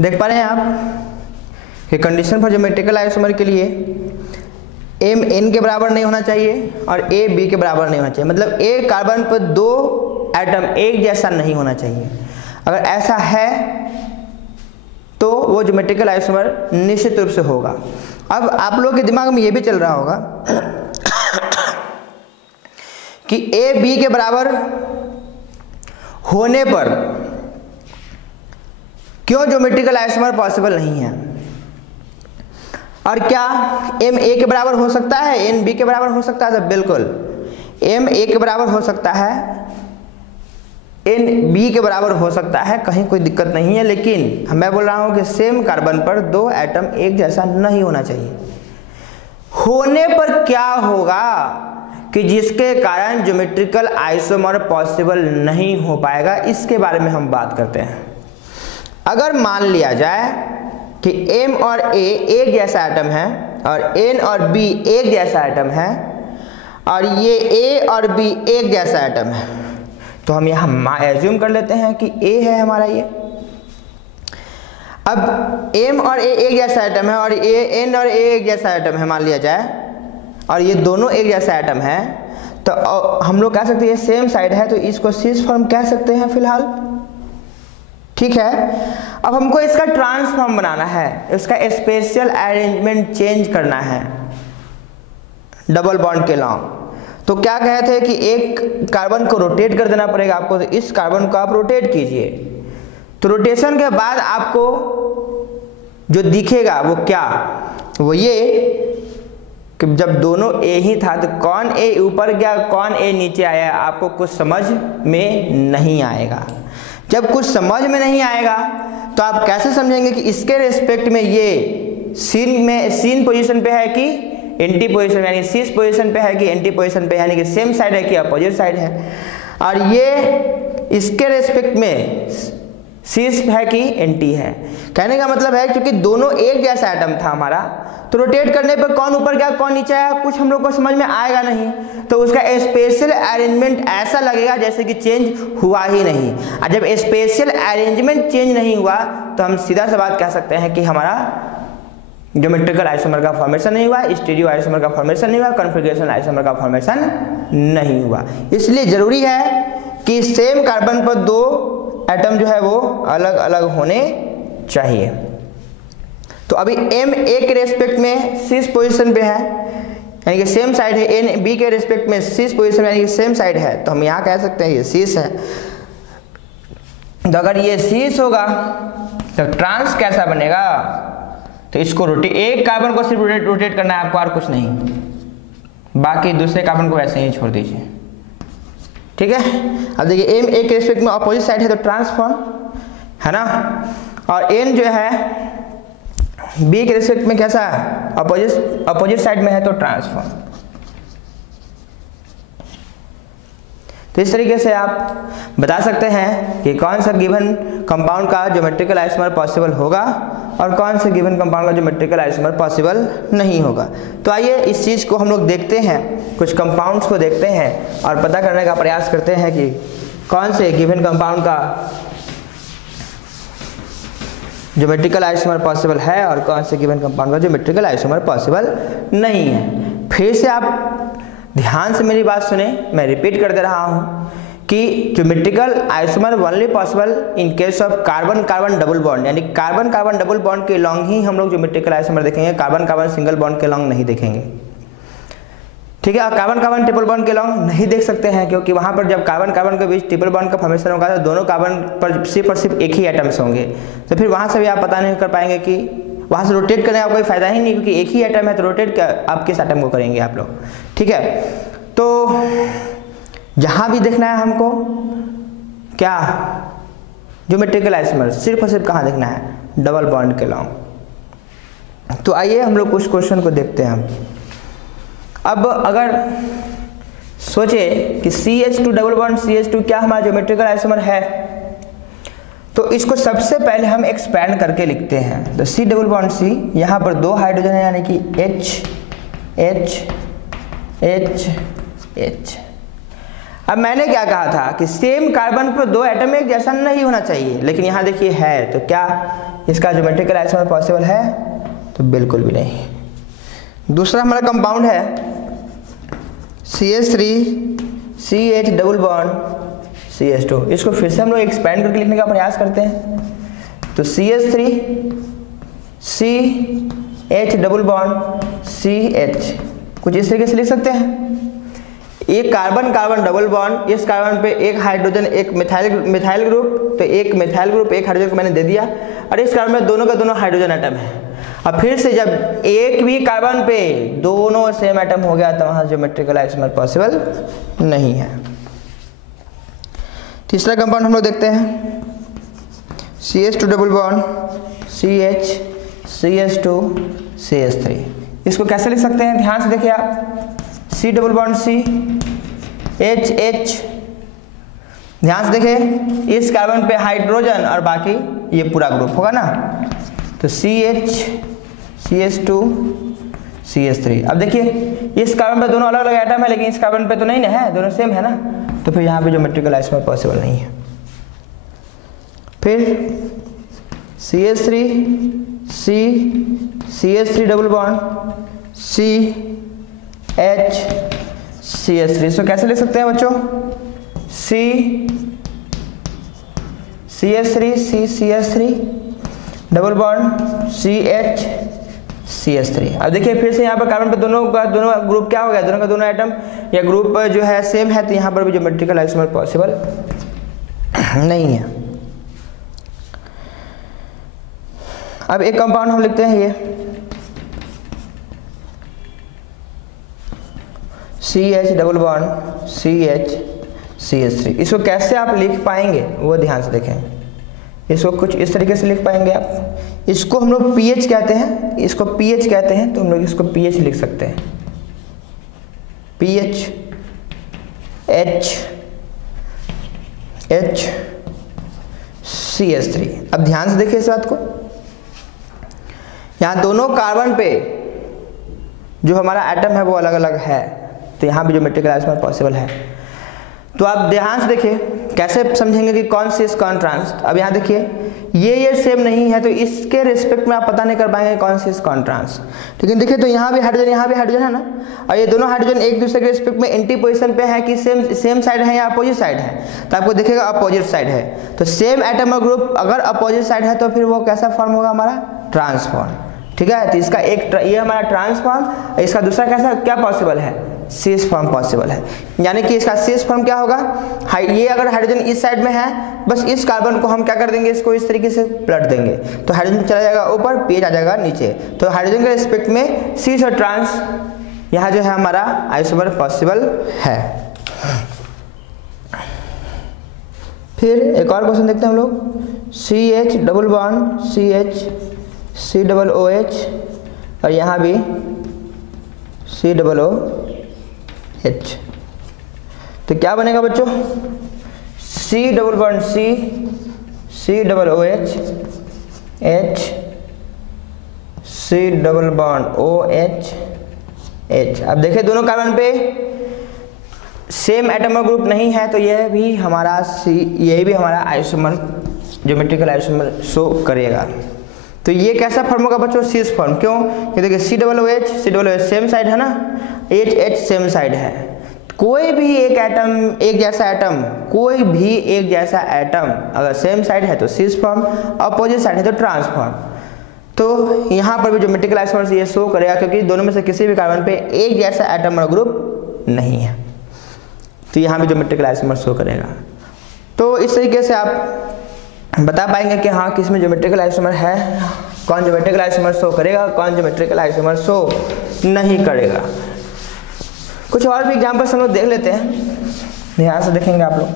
देख पा रहे हैं आप कि कंडीशन फॉर ज्योमेट्रिकल आइसोमर के लिए m n के बराबर नहीं होना चाहिए और a b के बराबर नहीं होना चाहिए, मतलब a कार्बन पर दो एटम एक जैसा नहीं होना चाहिए। अगर ऐसा है तो वो ज्योमेट्रिकल आइसोमर निश्चित रूप से होगा। अब आप लोगों के दिमाग में ये भी चल रहा होगा कि a b के बराबर होने पर क्यों ज्योमेट्रिकल आइसोमर पॉसिबल नहीं है, और क्या m a के बराबर हो सकता है, n b के बराबर हो सकता है? तो बिल्कुल m a के बराबर हो सकता है, n b के बराबर हो सकता है, कहीं कोई दिक्कत नहीं है। लेकिन मैं बोल रहा हूं कि सेम कार्बन पर दो एटम एक जैसा नहीं होना चाहिए। होने पर क्या होगा कि जिसके कारण ज्योमेट्रिकल आइसोमर पॉसिबल नहीं हो पाएगा, इसके बारे में हम बात करते हैं। अगर मान लिया जाए कि m और a एक जैसा एटम है और n और b एक जैसा एटम है और ये a और b एक जैसा एटम है, तो हम यहाँ एज्यूम कर लेते हैं कि a है हमारा ये। अब m और a एक जैसा एटम है और n और a एक जैसा एटम है मान लिया जाए, और ये दोनों एक जैसा एटम है, तो हम लोग कह सकते हैं ये सेम साइड है, तो इसको सिस फॉर्म कह सकते हैं फिलहाल। ठीक है, अब हमको इसका ट्रांसफॉर्म बनाना है, इसका स्पेशल अरेंजमेंट चेंज करना है डबल बॉन्ड के लॉन्ग। तो क्या कहे थे कि एक कार्बन को रोटेट कर देना पड़ेगा आपको, तो इस कार्बन को आप रोटेट कीजिए। तो रोटेशन के बाद आपको जो दिखेगा वो क्या, वो ये कि जब दोनों ए ही था तो कौन ए ऊपर गया कौन ए नीचे आया, आपको कुछ समझ में नहीं आएगा। जब कुछ समझ में नहीं आएगा तो आप कैसे समझेंगे कि इसके रेस्पेक्ट में ये सीन पोजीशन पे है कि एंटी पोजीशन, यानी सीस पोजीशन पे है कि एंटी पोजीशन पे, यानी कि सेम साइड है कि अपोजिट साइड है, और ये इसके रेस्पेक्ट में सीस है कि एंटी है। कहने का मतलब है क्योंकि दोनों एक जैसा एटम था हमारा, तो रोटेट करने पर कौन ऊपर गया कौन नीचे आया कुछ हम लोग को समझ में आएगा नहीं, तो उसका स्पेशल अरेंजमेंट ऐसा लगेगा जैसे कि चेंज हुआ ही नहीं। और जब स्पेशल अरेंजमेंट चेंज नहीं हुआ तो हम सीधा सा बात कह सकते हैं कि हमारा ज्योमेट्रिकल आइसोमर का फॉर्मेशन नहीं हुआ, स्टीरियो आइसोमर का फॉर्मेशन नहीं हुआ, कॉन्फ़िगरेशन आइसोमर का फॉर्मेशन नहीं हुआ। इसलिए जरूरी है कि सेम कार्बन पर दो एटम जो है वो अलग अलग होने चाहिए। तो अभी m a के रेस्पेक्ट में सिस पोजीशन पे है, यानी कि सेम साइड है, n b के रेस्पेक्ट में सिस पोजीशन यानी कि सेम साइड है, तो हम यहाँ कह सकते हैं ये सिस है। तो अगर ये सिस होगा तो ट्रांस कैसा बनेगा, तो इसको एक कार्बन को सिर्फ रोटेट करना है आपको और कुछ नहीं, बाकी दूसरे कार्बन को ऐसे ही छोड़ दीजिए। ठीक है, अब देखिए m a के रेस्पेक्ट में अपोजिट साइड है तो ट्रांसफॉर्म है ना, और n जो है b के रेस्पेक्ट में कैसा है अपोजिट साइड में है तो ट्रांसफॉर्म। तो इस तरीके से आप बता सकते हैं कि कौन सा गिवन कंपाउंड का ज्योमेट्रिकल आइसोमर पॉसिबल होगा और कौन से गिवन कंपाउंड का ज्योमेट्रिकल आइसोमर पॉसिबल नहीं होगा। तो आइए इस चीज़ को हम लोग देखते हैं, कुछ कंपाउंड्स को देखते हैं और पता करने का प्रयास करते हैं कि कौन से गिवन कंपाउंड का ज्योमेट्रिकल आइसोमर पॉसिबल है और कौन से गिवन कंपाउंड का ज्योमेट्रिकल आइसोमर पॉसिबल नहीं है। फिर से आप ध्यान से मेरी बात सुने, मैं रिपीट कर दे रहा हूँ कि geometrical isomer only possible in case of carbon carbon double bond, यानी कार्बन कार्बन डबल बॉन्ड के लॉन्ग ही हम लोग ज्योमेट्रिकल आइसोमर देखेंगे, कार्बन कार्बन सिंगल बॉन्ड के लॉन्ग नहीं देखेंगे। ठीक है, कार्बन कार्बन ट्रिपल बॉन्ड के लॉन्ग नहीं देख सकते हैं क्योंकि वहां पर जब कार्बन कार्बन के बीच ट्रिपल बॉन्ड का फॉर्मेशन होगा तो दोनों कार्बन पर सिर्फ एक ही एटम्स होंगे, तो फिर वहां से भी आप पता नहीं कर पाएंगे कि वहां से रोटेट करने का कोई फायदा ही नहीं, क्योंकि एक ही एटम है तो रोटेट आप किस एटम को करेंगे आप लोग। ठीक है, तो जहां भी देखना है हमको क्या ज्योमेट्रिकल आइसोमर सिर्फ और सिर्फ कहाँ देखना है, डबल बॉन्ड के लॉन्ग। तो आइए हम लोग कुछ क्वेश्चन को देखते हैं। अब अगर सोचे कि CH2 डबल बॉन्ड CH2 क्या हमारा ज्योमेट्रिकल आइसोमर है, तो इसको सबसे पहले हम एक्सपैंड करके लिखते हैं। तो C डबल बॉन्ड C, यहाँ पर दो हाइड्रोजन है यानी कि H H H H। अब मैंने क्या कहा था कि सेम कार्बन पर दो एटम एक जैसा नहीं होना चाहिए, लेकिन यहाँ देखिए है, तो क्या इसका ज्योमेट्रिकल आइसोमर पॉसिबल है? तो बिल्कुल भी नहीं। दूसरा हमारा कंपाउंड है CH3CH डबल बॉन्ड CH2। इसको फिर से हम लोग एक्सपेंड करके लिखने का प्रयास करते हैं। तो CH3CH डबल बॉन्ड CH, कुछ इस तरीके से लिख सकते हैं। एक कार्बन कार्बन डबल बॉन्ड, इस कार्बन पे एक हाइड्रोजन एक मिथाइल ग्रुप, तो एक मिथाइल ग्रुप एक हाइड्रोजन को मैंने दे दिया, और इस कार्बन में दोनों का दोनों हाइड्रोजन एटम है। अब फिर से जब एक भी कार्बन पे दोनों सेम एटम हो गया तो वहां ज्योमेट्रिकल आइसोमर पॉसिबल नहीं है। तीसरा कंपाउंड हम लोग देखते हैं CH2 double bond CH CH2 CH3। इसको कैसे लिख सकते हैं? ध्यान से देखिए आप, C double bond C H H, ध्यान से देखिए इस कार्बन पे हाइड्रोजन और बाकी ये पूरा ग्रुप होगा ना, तो CH CH2 CH3। अब देखिए इस कार्बन पे दोनों अलग अलग एटम है, लेकिन इस कार्बन पे तो नहीं है, दोनों सेम है ना, तो फिर यहाँ पे ज्योमेट्रिकल आइसोमर पॉसिबल नहीं है। फिर CH3 CH3 double bond CH CH3। इसको कैसे लिख सकते हैं बच्चों? CH3 CH3 double bond CH CH3। अब देखिए फिर से यहाँ पर कार्बन पे दोनों का दोनों ग्रुप क्या हो गया, दोनों का दोनों एटम या ग्रुप जो है सेम है, तो यहाँ पर भी ज्योमेट्रिकल आइसोमर पॉसिबल नहीं है। अब एक कंपाउंड हम लिखते हैं ये CH double bond CH CH3। इसको कैसे आप लिख पाएंगे वो ध्यान से देखें। इसको कुछ इस तरीके से लिख पाएंगे आप। इसको हम लोग pH कहते हैं, इसको pH कहते हैं, तो हम लोग इसको pH लिख सकते हैं, pH H CH3। अब ध्यान से देखिए इस बात को, यहाँ दोनों कार्बन पे जो हमारा एटम है वो अलग अलग है, तो यहाँ भी ज्योमेट्रिकल आइसोमर पॉसिबल है। तो आप ध्यान से देखिए कैसे समझेंगे कि कौन सी कौन ट्रांस। अब यहाँ देखिए ये सेम नहीं है, तो इसके रिस्पेक्ट में आप पता नहीं कर पाएंगे कौन सी कौन ट्रांस। लेकिन देखिए तो यहाँ भी हाइड्रोजन है ना, और ये दोनों हाइड्रोजन एक दूसरे के रिस्पेक्ट में एंटी पोजीशन पे है कि सेम साइड है या अपोजिट साइड है, तो आपको दिखेगा अपोजिट साइड है। तो सेम एटम और ग्रुप अगर अपोजिट साइड है तो फिर वो कैसा फॉर्म होगा हमारा? ट्रांसफॉर्म। ठीक है, तो इसका एक ये हमारा ट्रांसफॉर्म, इसका दूसरा कैसा क्या पॉसिबल है? सीस फॉर्म पॉसिबल है। यानी कि इसका सीस फॉर्म क्या होगा? ये अगर हाइड्रोजन इस साइड में है, बस इस कार्बन को हम क्या कर देंगे, इसको इस तरीके से पलट देंगे, तो हाइड्रोजन चला जाएगा ऊपर, pH आ जाएगा नीचे। तो हाइड्रोजन के रिस्पेक्ट में सीस और ट्रांस यहाँ जो है हमारा आइसोमर पॉसिबल है। फिर एक और क्वेश्चन देखते हैं हम लोग, CH double bond CH C double OH, और यहाँ भी C डबल OH। तो क्या बनेगा बच्चों? C double bond C double OH H C double bond OH H। अब देखिए दोनों कार्बन पे सेम एटम और ग्रुप नहीं है, तो यह भी हमारा आइसोमर ज्योमेट्रिकल आइसोमर शो करेगा। तो ये कैसा फॉर्म होगा बच्चों? सीस फॉर्म। क्यों? ये देखिए C double OH same side है ना, H सेम साइड है। कोई भी एक एटम एक जैसा एटम, कोई भी एक जैसा एटम अगर सेम साइड है तो सीस फॉर्म, अपोजिट साइड है तो ट्रांसफॉर्म। तो यहाँ पर भी ज्योमेट्रिकल आइसोमर ये शो करेगा, क्योंकि दोनों में से किसी भी कार्बन पे एक जैसा एटम और ग्रुप नहीं है, तो यहाँ भी ज्योमेट्रिकल आइसोमर शो करेगा। तो इस तरीके से आप बता पाएंगे कि हाँ किस में ज्योमेट्रिकल आइसोमर है, कौन ज्योमेट्रिकल आइसोमर शो करेगा, कौन ज्योमेट्रिकल आइसोमर शो नहीं करेगा। कुछ और भी एग्जांपल्स हम लोग देख लेते हैं, ध्यान से देखेंगे आप लोग।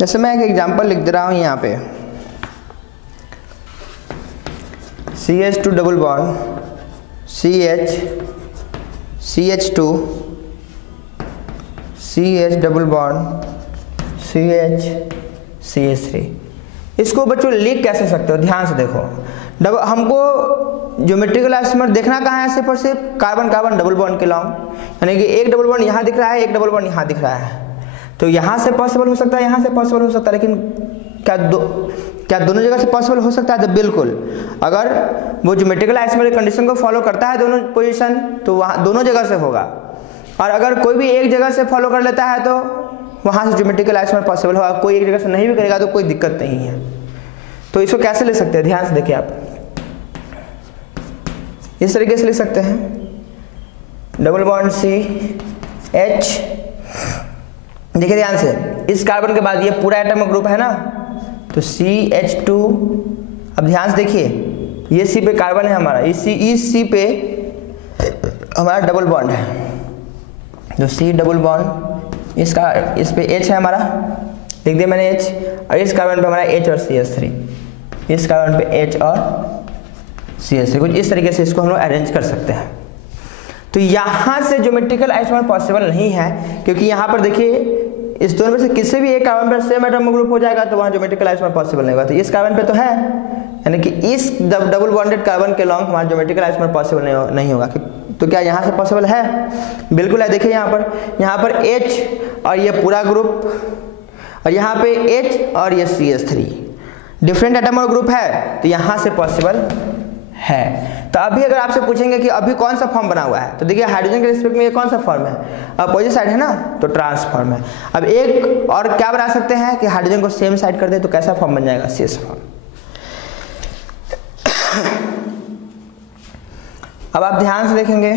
जैसे मैं एक एग्जांपल लिख दे रहा हूं यहाँ पे, CH2 double bond CH2 CH double bond CH CH3। इसको बच्चों लिख कैसे सकते हो? ध्यान से देखो, हमको ज्योमेट्रिकल आइसोमर देखना कहाँ है, सिर्फ और सिर्फ कार्बन कार्बन डबल बॉन्ड के लॉन्ग, यानी कि एक डबल बॉन्ड यहाँ दिख रहा है, एक डबल बॉन्ड यहाँ दिख रहा है। तो यहाँ से पॉसिबल हो सकता है, यहाँ से पॉसिबल हो सकता है, लेकिन क्या दोनों जगह से पॉसिबल हो सकता है? तो बिल्कुल, अगर वो ज्योमेट्रिकल आइसोमर कंडीशन को फॉलो करता है दोनों पोजीशन, तो वहाँ दोनों जगह से होगा। और अगर कोई भी एक जगह से फॉलो कर लेता है तो वहाँ से ज्योमेट्रिकल आइसोमर पॉसिबल होगा। कोई एक जगह से नहीं भी करेगा तो कोई दिक्कत नहीं है। तो इसको कैसे ले सकते हैं, ध्यान से देखिए आप, इस तरीके से लिख सकते हैं, डबल बॉन्ड CH। देखिए ध्यान से, इस कार्बन के बाद ये पूरा एटॉमिक ग्रुप है ना, तो CH2। अब ध्यान से देखिए, ये C पे कार्बन है हमारा, इस C पे हमारा डबल बॉन्ड है, जो C डबल बॉन्ड, इस पे H है हमारा, लिख दिया मैंने H, और इस कार्बन पे हमारा H और CH3, इस कार्बन पे H और CH3। कुछ इस तरीके से इसको हम लोग अरेंज कर सकते हैं। तो यहाँ से ज्योमेट्रिकल आइसोमर पॉसिबल नहीं है, क्योंकि यहाँ पर देखिए इस दोनों में से किसी भी एक कार्बन पर सेम एटॉमिक ग्रुप हो जाएगा तो वहाँ ज्योमेट्रिकल आइसोमर पॉसिबल नहीं होगा। तो इस कार्बन पे तो है, यानी कि इस डबल बॉन्डेड कार्बन के लॉन्ग हमारा ज्योमेट्रिकल आइसोमर पॉसिबल नहीं होगा। तो क्या यहाँ से पॉसिबल है? बिल्कुल है। देखिए यहाँ पर H और ये पूरा ग्रुप, और यहाँ पे H और ये CH3 डिफरेंट एटॉमिक ग्रुप है, तो यहाँ से पॉसिबल है। तो अभी अगर आपसे पूछेंगे कि अभी कौन सा फॉर्म बना हुआ है, तो देखिए हाइड्रोजन के रिस्पेक्ट में ये कौन सा फॉर्म है, अपोजिट साइड है ना, तो ट्रांस फॉर्म है। अब एक और क्या बना सकते हैं कि हाइड्रोजन को सेम साइड कर दे, तो कैसा फॉर्म बन जाएगा, सीएस फॉर्म। अब आप ध्यान से देखेंगे,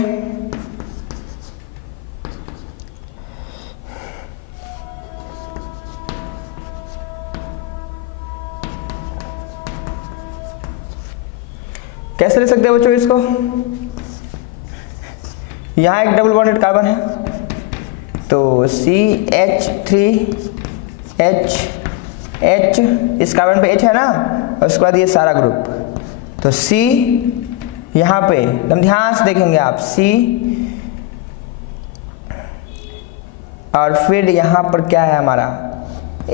कैसे ले सकते हैं बच्चों इसको, यहाँ एक डबल बॉन्डेड कार्बन है, तो CH3H, इस कार्बन पे H है ना, और उसके बाद ये सारा ग्रुप, तो C यहाँ पे एकदम ध्यान से देखेंगे आप, C, और फिर यहाँ पर क्या है हमारा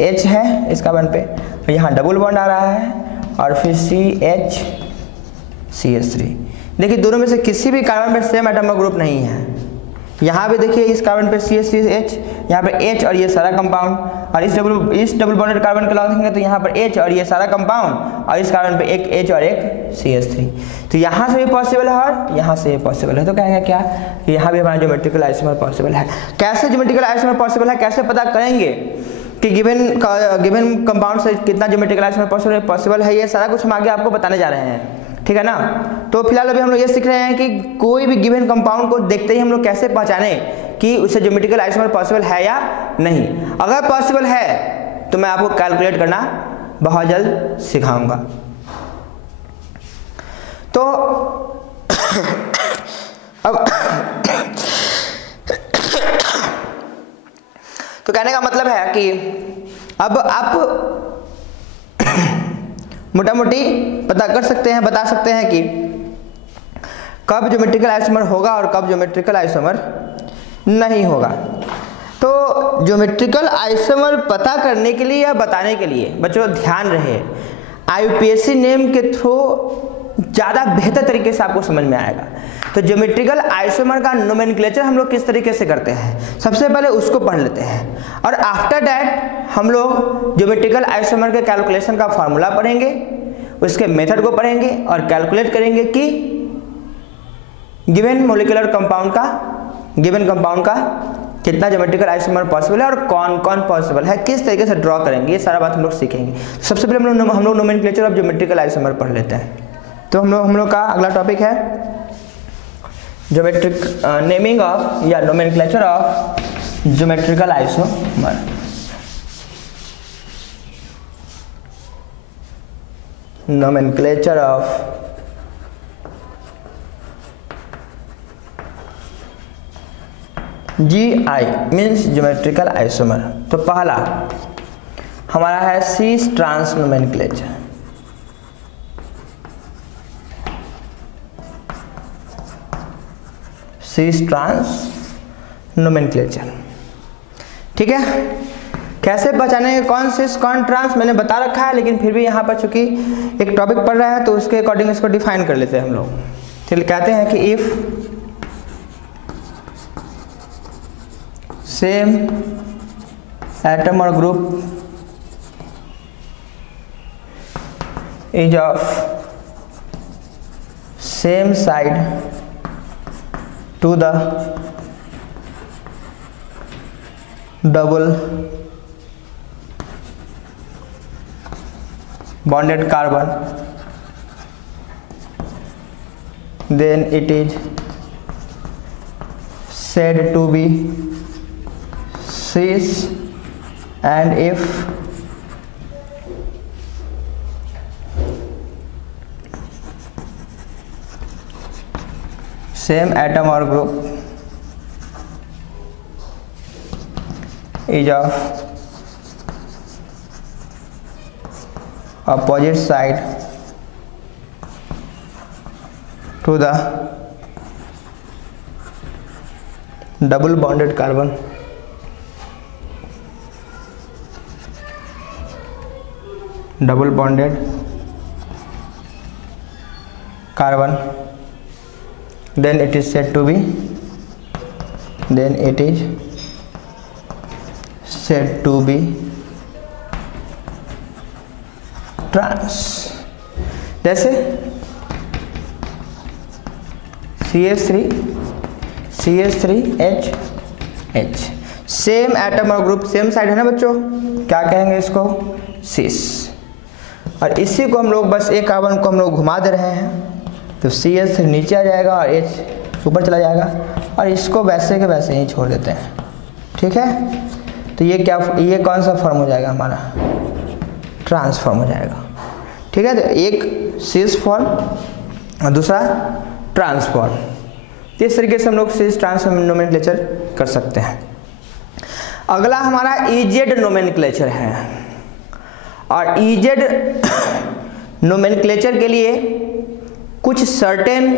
H है इस कार्बन पे, और यहाँ डबल बॉन्ड आ रहा है, और फिर CH3। देखिए दोनों में से किसी भी कार्बन पे सेम एटॉमिक ग्रुप नहीं है। यहाँ पे देखिए इस कार्बन पे CH3H, यहाँ पे H और ये सारा कंपाउंड, और इस डबल बॉन्डेड कार्बन के लॉन्ग देखेंगे तो यहाँ पर H और ये सारा कंपाउंड, और इस कार्बन पे एक H और एक CH3। तो यहाँ से भी पॉसिबल है और यहाँ से भी पॉसिबल है। तो कहेंगे क्या कि यहाँ भी हमारा ज्योमेट्रिकल आइसोमर पॉसिबल है। कैसे ज्योमेट्रिकल आइसोमर पॉसिबल है, कैसे पता करेंगे कि गिवन कंपाउंड से कितना ज्योमेट्रिकल आइसोमर पॉसिबल है, ये सारा कुछ हम आगे आपको बताने जा रहे हैं, ठीक है ना। तो फिलहाल अभी हम लोग ये सीख रहे हैं कि कोई भी गिवन कंपाउंड को देखते ही हम लोग कैसे पहचाने कि उससे ज्योमेट्रिकल आइसोमर पॉसिबल है या नहीं। अगर पॉसिबल है तो मैं आपको कैलकुलेट करना बहुत जल्द सिखाऊंगा। तो अब तो कहने का मतलब है कि अब आप मोटा मोटी बता सकते हैं कि कब ज्योमेट्रिकल आइसोमर होगा और कब ज्योमेट्रिकल आइसोमर नहीं होगा। तो ज्योमेट्रिकल आइसोमर पता करने के लिए या बताने के लिए बच्चों ध्यान रहे, IUPAC नेम के थ्रू ज़्यादा बेहतर तरीके से आपको समझ में आएगा। तो ज्योमेट्रिकल आइसोमर का नोमेनक्लेचर हम लोग किस तरीके से करते हैं, सबसे पहले उसको पढ़ लेते हैं, और आफ्टर दैट हम लोग ज्योमेट्रिकल आइसोमर के कैलकुलेशन का फॉर्मूला पढ़ेंगे, उसके मेथड को पढ़ेंगे और कैलकुलेट करेंगे कि गिवन मोलिकुलर कंपाउंड का कितना ज्योमेट्रिकल आइसोमर पॉसिबल है और कौन कौन पॉसिबल है, किस तरीके से ड्रॉ करेंगे, ये सारा बात हम लोग सीखेंगे। सबसे पहले हम लोग नोमेनक्लेचर ऑफ ज्योमेट्रिकल आइसोमर पढ़ लेते हैं। तो हम लोग का अगला टॉपिक है ज्योमेट्रिक नेमिंग ऑफ या nomenclature of geometrical isomer. Nomenclature of GI means geometrical isomer. तो पहला हमारा है cis trans nomenclature. cis trans nomenclature, ठीक है। कैसे पहचानेंगे कौन सिस कौन ट्रांस मैंने बता रखा है, लेकिन फिर भी यहाँ पर चूंकि एक टॉपिक पढ़ रहा है तो उसके अकॉर्डिंग इसको डिफाइन कर लेते हैं हम लोग। चलिए कहते हैं कि इफ सेम एटम और group is of same side to the double bonded carbon, then it is said to be cis, and if same atom or group is of opposite side to the double bonded carbon, then it is said to be trans. जैसे CH3H same atom और group same side है ना बच्चों, क्या कहेंगे इसको? सिस। और इसी को हम लोग बस एक कार्बन को हम लोग घुमा दे रहे हैं तो CH3 नीचे आ जाएगा और H ऊपर चला जाएगा, और इसको वैसे के वैसे ही छोड़ देते हैं। ठीक है, तो ये क्या, ये कौन सा फॉर्म हो जाएगा हमारा? ट्रांसफॉर्म हो जाएगा। ठीक है, तो एक सिस फॉर्म और दूसरा ट्रांसफॉर्म। तो इस तरीके से हम लोग सिस ट्रांस नोमेनक्लेचर कर सकते हैं। अगला हमारा इजेड नोमेनक्लेचर है, और इजेड नोमेनक्लेचर के लिए कुछ सर्टेन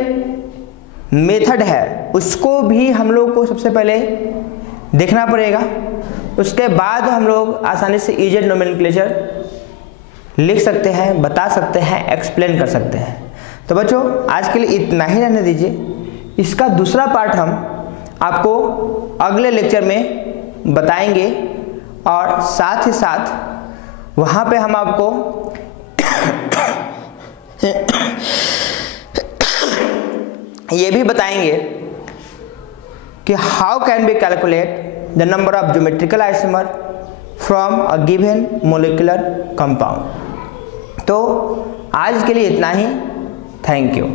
मेथड है, उसको भी हम लोग को सबसे पहले देखना पड़ेगा। उसके बाद हम लोग आसानी से इजेड नोमेनक्लेचर लिख सकते हैं, बता सकते हैं, एक्सप्लेन कर सकते हैं। तो बच्चों आज के लिए इतना ही रहने दीजिए। इसका दूसरा पार्ट हम आपको अगले लेक्चर में बताएंगे, और साथ ही साथ वहाँ पे हम आपको ये भी बताएंगे कि how can B calculate the number of geometrical isomer from a given molecular compound. तो आज के लिए इतना ही। Thank you.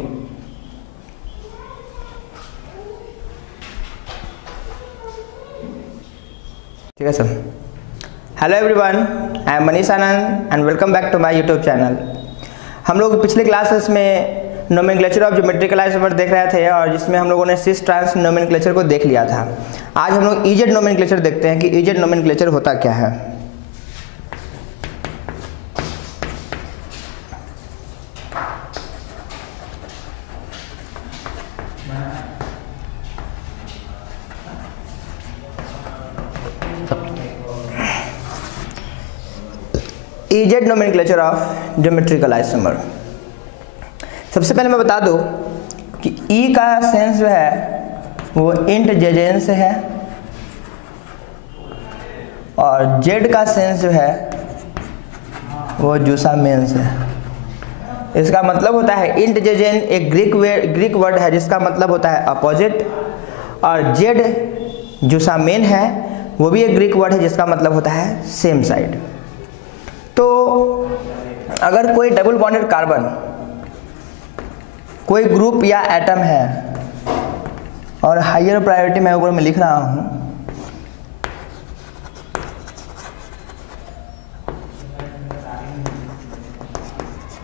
ठीक है sir. Hello everyone, I am Manish Anand and welcome back to my YouTube channel. हम लोग पिछले क्लासेस में नोमेनक्लेचर ऑफ ज्योमेट्रिकल आइसोमर देख रहे थे, और जिसमें हम लोगों ने सिस ट्रांस नोमेनक्लेचर को देख लिया था। आज हम लोग इजेड नोमेनक्लेचर देखते हैं कि इजेड नोमेनक्लेचर होता क्या है। EZ nomenclature of geometrical isomer. सबसे पहले मैं बता दूं कि ई का सेंस जो है वो इंट जेजेन से है, और जेड का सेंस जो है वो जूसा मेन से है। इसका मतलब होता है इंट जेजेन एक ग्रीक वर्ड है जिसका मतलब होता है अपोजिट, और जेड जूसा मेन है वो भी एक ग्रीक वर्ड है जिसका मतलब होता है सेम साइड। तो अगर कोई डबल बॉन्डेड कार्बन, कोई ग्रुप या एटम है, और हायर प्रायोरिटी मैं ऊपर में लिख रहा हूं,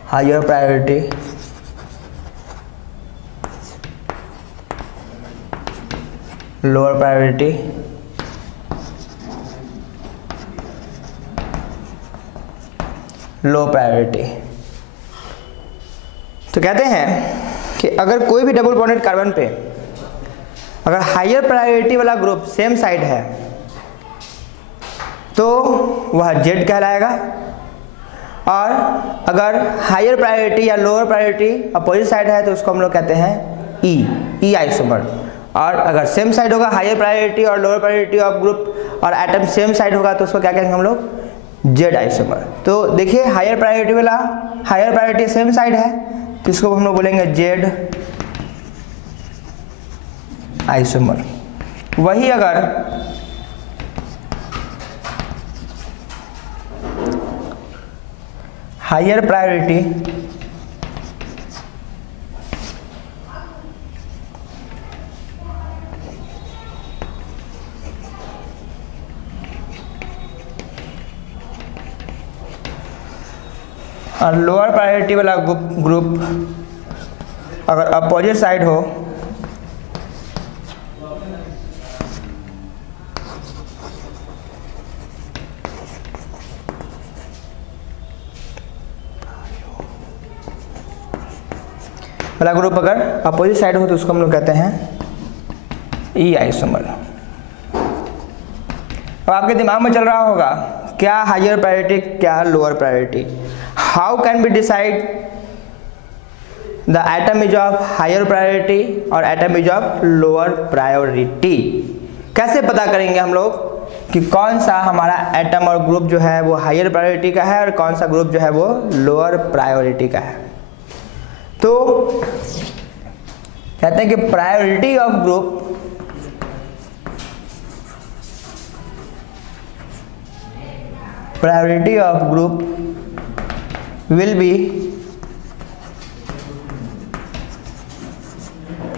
higher priority lower priority low priority. तो कहते हैं कि अगर कोई भी डबल बॉन्डेड कार्बन पे अगर हायर प्रायोरिटी वाला ग्रुप सेम साइड है तो वह जेड कहलाएगा। और अगर हायर प्रायोरिटी या लोअर प्रायोरिटी अपोजिट साइड है तो उसको हम लोग कहते हैं ई आइसोमर। और अगर सेम साइड होगा, हायर प्रायोरिटी और लोअर प्रायोरिटी ऑफ ग्रुप और एटम सेम साइड होगा तो उसको क्या कहेंगे हम लोग, जेड आइसोमर। तो देखिए हायर प्रायोरिटी वाला, हायर प्रायोरिटी सेम साइड है तो इसको हम लोग बोलेंगे जेड आइसोमर। वही अगर हायर प्रायोरिटी और लोअर प्रायोरिटी वाला ग्रुप अगर अपोजिट साइड हो वाला ग्रुप अगर अपोजिट साइड हो तो उसको हम लोग कहते हैं ई आइसोमर। अब आपके दिमाग में चल रहा होगा क्या हायर प्रायोरिटी क्या lower priority, how can be decide the atom is of higher priority और atom is of lower priority. कैसे पता करेंगे हम लोग कि कौन सा हमारा एटम और ग्रुप जो है वो हायर प्रायोरिटी का है और कौन सा ग्रुप जो है वो लोअर प्रायोरिटी का है। तो कहते हैं कि priority of group will be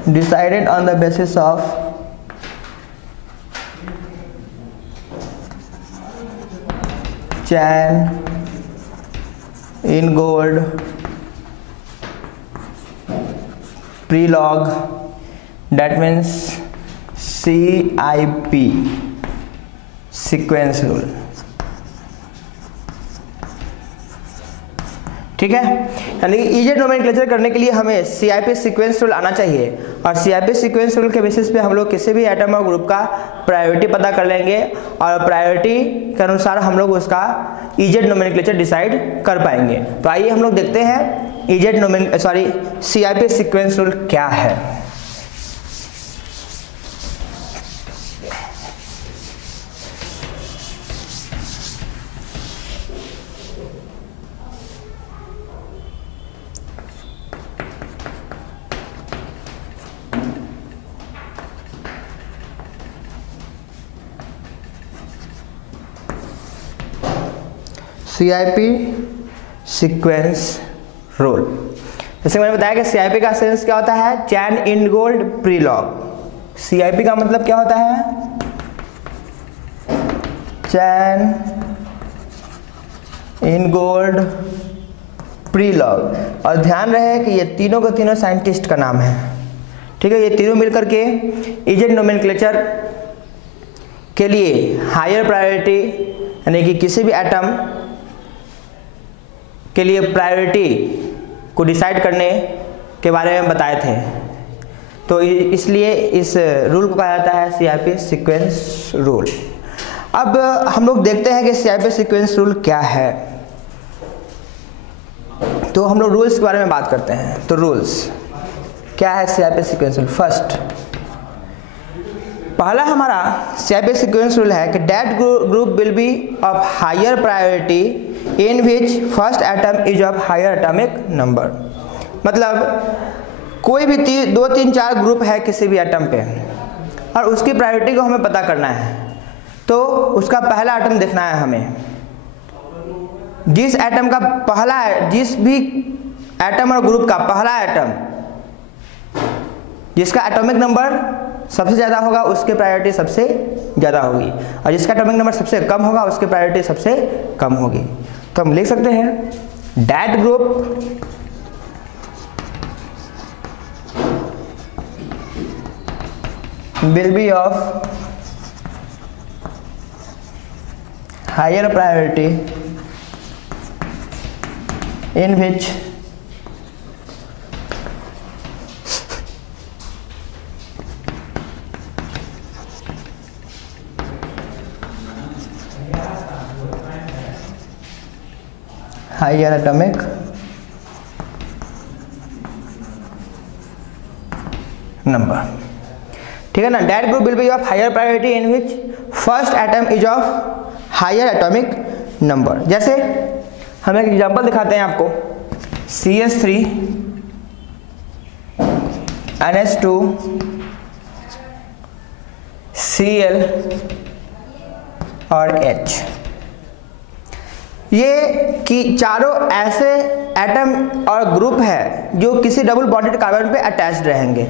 decided on the basis of Chan-Ingold Prelog, that means CIP sequence rule। ठीक है, यानी कि इजेड नोमेनक्लेचर करने के लिए हमें सीआईपी सीक्वेंस रूल आना चाहिए और सीआईपी सीक्वेंस रूल के बेसिस पे हम लोग किसी भी एटम और ग्रुप का प्रायोरिटी पता कर लेंगे और प्रायोरिटी के अनुसार हम लोग उसका इजेड नोमेनक्लेचर डिसाइड कर पाएंगे। तो आइए हम लोग देखते हैं इजेड सीआईपी सीक्वेंस रूल क्या है। सीआईपी सीक्वेंस रूल, जैसे मैंने बताया कि सीआईपी का सेंस क्या होता है, चैन इनगोल्ड प्रीलॉग। सीआईपी का मतलब क्या होता है, चैन इनगोल्ड प्रीलॉग। और ध्यान रहे कि ये तीनों के तीनों साइंटिस्ट का नाम है। ठीक है, ये तीनों मिलकर के इजेड नोमेनक्लेचर के लिए हायर प्रायोरिटी यानी कि किसी भी एटम के लिए प्रायोरिटी को डिसाइड करने के बारे में बताए थे। तो इसलिए इस रूल को कहा जाता है सीआईपी सीक्वेंस रूल। अब हम लोग देखते हैं कि सीआईपी सीक्वेंस रूल क्या है। तो हम लोग रूल्स के बारे में बात करते हैं। तो रूल्स क्या है सीआईपी सीक्वेंस रूल। फर्स्ट, पहला हमारा सीआईपी सीक्वेंस रूल है कि that group will be of higher priority in which first atom is of higher atomic number. मतलब कोई भी 2, 3, 4 ग्रुप है किसी भी एटम पे और उसकी प्रायोरिटी को हमें पता करना है। तो उसका पहला एटम देखना है हमें। जिस एटम का पहला, जिस भी एटम और ग्रुप का पहला एटम जिसका एटॉमिक नंबर सबसे ज़्यादा होगा उसकी प्रायोरिटी सबसे ज़्यादा होगी और जिसका एटॉमिक नंबर सबसे कम होगा उसकी प्रायोरिटी सबसे कम होगी। तो हम लिख सकते हैं that group will be of higher priority in which higher atomic number, ठीक है ना। That group will be of higher priority in which first atom is of higher atomic number. जैसे हम एक एग्जांपल दिखाते हैं आपको, CH3 NH2 Cl और H, ये कि चारों ऐसे एटम और ग्रुप है जो किसी डबल बॉन्डेड कार्बन पे अटैच्ड रहेंगे,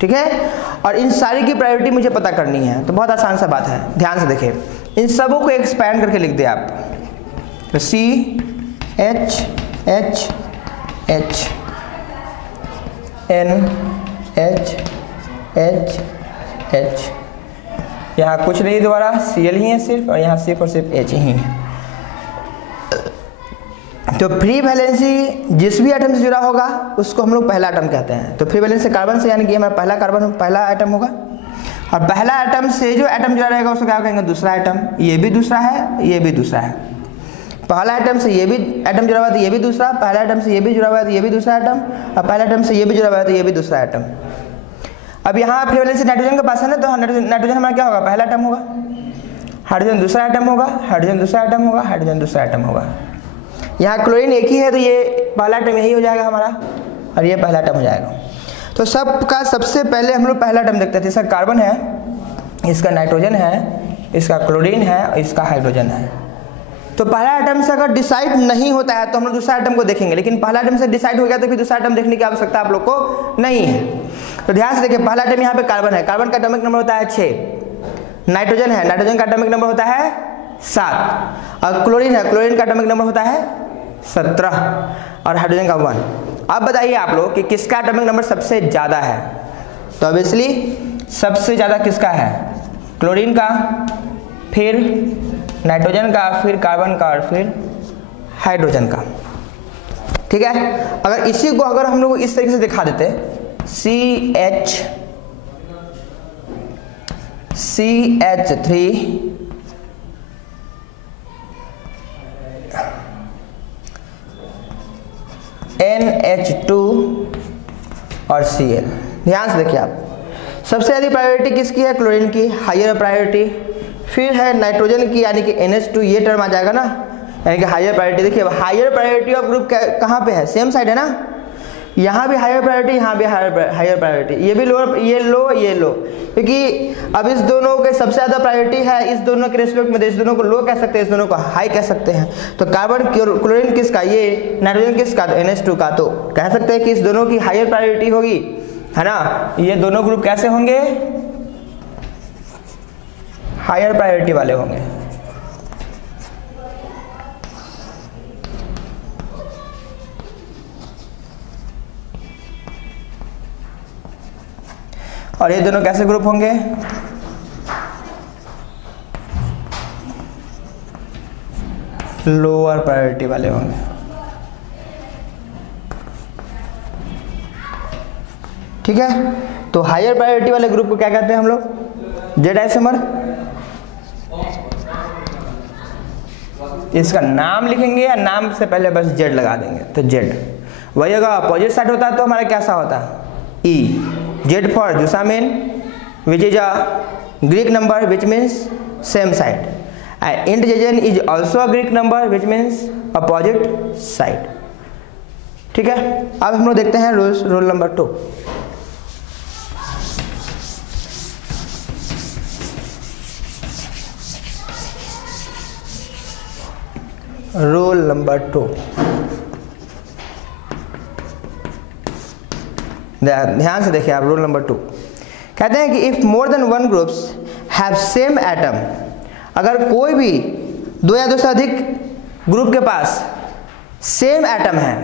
ठीक है। और इन सारी की प्रायोरिटी मुझे पता करनी है, तो बहुत आसान सा बात है, ध्यान से देखिए। इन सबों को एक्सपैंड करके लिख दे आप, तो C H H H N H H H, यहाँ कुछ नहीं दोबारा, Cl ही है सिर्फ, और यहाँ सिर्फ और सिर्फ H ही है। तो फ्री वैलेंसी जिस भी एटम से जुड़ा होगा उसको हम लोग पहला एटम कहते हैं। तो फ्री वैलेंसी कार्बन से, यानी कि हमारा पहला कार्बन पहला एटम होगा, और पहला एटम से जो एटम जुड़ा रहेगा उसको क्या कहेंगे, दूसरा एटम। ये भी दूसरा है, ये भी दूसरा है। पहला एटम से ये भी एटम जुड़ा हुआ है तो ये भी दूसरा, पहला एटम से ये भी जुड़ा हुआ है तो ये भी दूसरा एटम, और पहला एटम से ये भी जुड़ा हुआ है तो ये भी दूसरा एटम। अब यहाँ फ्री वैलेंसी नाइट्रोजन के पास है ना, तो नाइट्रोजन हमारा क्या होगा, पहला एटम होगा, हाइड्रोजन दूसरा एटम होगा, हाइड्रोजन दूसरा एटम होगा, हाइड्रोजन दूसरा एटम होगा। यहाँ क्लोरीन एक ही है तो ये पहला एटम यही हो जाएगा हमारा, और ये पहला एटम हो जाएगा। तो सबका सबसे पहले हम लोग पहला एटम देखते थे। इसका कार्बन है, इसका नाइट्रोजन है, इसका क्लोरीन है, और इसका हाइड्रोजन है। तो पहला एटम से अगर डिसाइड नहीं होता है तो हम लोग दूसरा एटम को देखेंगे, लेकिन पहला एटम से डिसाइड हो गया तो फिर दूसरा एटम देखने की आवश्यकता आप लोग को नहीं है। तो ध्यान से देखिए, पहला एटम यहाँ पे कार्बन है, कार्बन का एटॉमिक नंबर होता है 6। नाइट्रोजन है, नाइट्रोजन का एटॉमिक नंबर होता है 7, और क्लोरीन है, क्लोरीन का एटॉमिक नंबर होता है 17, और हाइड्रोजन का 1। अब बताइए आप लोग कि किसका एटॉमिक नंबर सबसे ज्यादा है। तो ऑब्वियसली सबसे ज्यादा किसका है, क्लोरीन का, फिर नाइट्रोजन का, फिर कार्बन का, और फिर हाइड्रोजन का, ठीक है। अगर इसी को अगर हम लोग इस तरीके से दिखा देते, CH3 NH2 और Cl, ध्यान से देखिए आप, सबसे ज्यादा प्रायोरिटी किसकी है, क्लोरीन की, हायर प्रायोरिटी। फिर है नाइट्रोजन की, यानी कि NH2, ये टर्म आ जाएगा ना, यानी कि हायर प्रायोरिटी। देखिए हायर प्रायोरिटी ऑफ ग्रुप कहाँ पे है, सेम साइड है ना, यहाँ भी हायर प्रायोरिटी, यहाँ भी हायर प्रायोरिटी, ये भी लोअर, ये लो, ये लो, क्योंकि अब इस दोनों के सबसे ज्यादा प्रायोरिटी है इस दोनों के रेस्पेक्ट में, तो इस दोनों को लो कह सकते हैं, इस दोनों को हाई कह सकते हैं। तो कार्बन क्लोरीन किसका, ये नाइट्रोजन किसका, तो NH2 का। तो कह सकते हैं कि इस दोनों की हायर प्रायोरिटी होगी, है ना। ये दोनों ग्रुप कैसे होंगे, हायर प्रायोरिटी वाले होंगे। और ये दोनों कैसे ग्रुप होंगे, लोअर प्रायोरिटी वाले होंगे। ठीक है, तो हायर प्रायोरिटी वाले ग्रुप को क्या कहते हैं हम लोग, जेड आइसोमर। इसका नाम लिखेंगे या नाम से पहले बस जेड लगा देंगे, तो जेड। वही अगर अपोजिट साइड होता है तो हमारा कैसा होता है, ई। Z for Jusamin, which is a Greek number which means same side, and Int is also a Greek number which means opposite side। ठीक है, अब हम लोग देखते हैं रोल नंबर 2। रोल नंबर 2, ध्यान से देखिए आप, रोल नंबर 2 कहते हैं कि if more than one groups have same atom, अगर कोई भी दो या दो से अधिक ग्रुप के पास सेम एटम है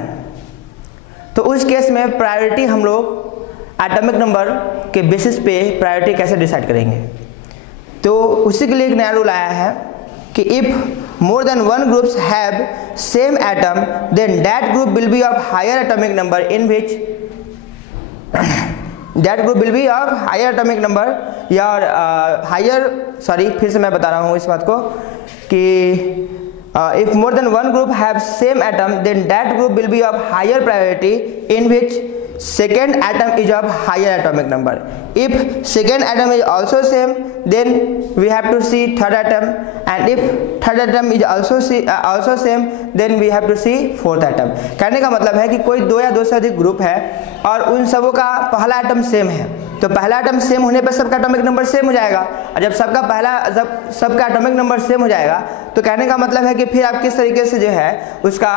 तो उस केस में प्रायोरिटी हम लोग एटॉमिक नंबर के बेसिस पे प्रायोरिटी कैसे डिसाइड करेंगे। तो उसी के लिए एक नया रूल आया है कि if more than one groups have same atom then that group will be of higher atomic number in which that group will be of higher atomic number, या हायर, सॉरी फिर से मैं बता रहा हूँ इस बात को कि if more than one group have same atom, then that group will be of higher priority, in which second atom is of higher atomic number. If second atom is also same, then we have to see third atom, and if third atom is also same, then we have to see fourth atom. कहने का मतलब है कि कोई दो या दो से अधिक ग्रुप है और उन सबों का पहला एटम सेम है, तो पहला एटम सेम होने पर सबका एटॉमिक नंबर सेम हो जाएगा, और जब सबका एटॉमिक नंबर सेम हो जाएगा तो कहने का मतलब है कि फिर आप किस तरीके से जो है उसका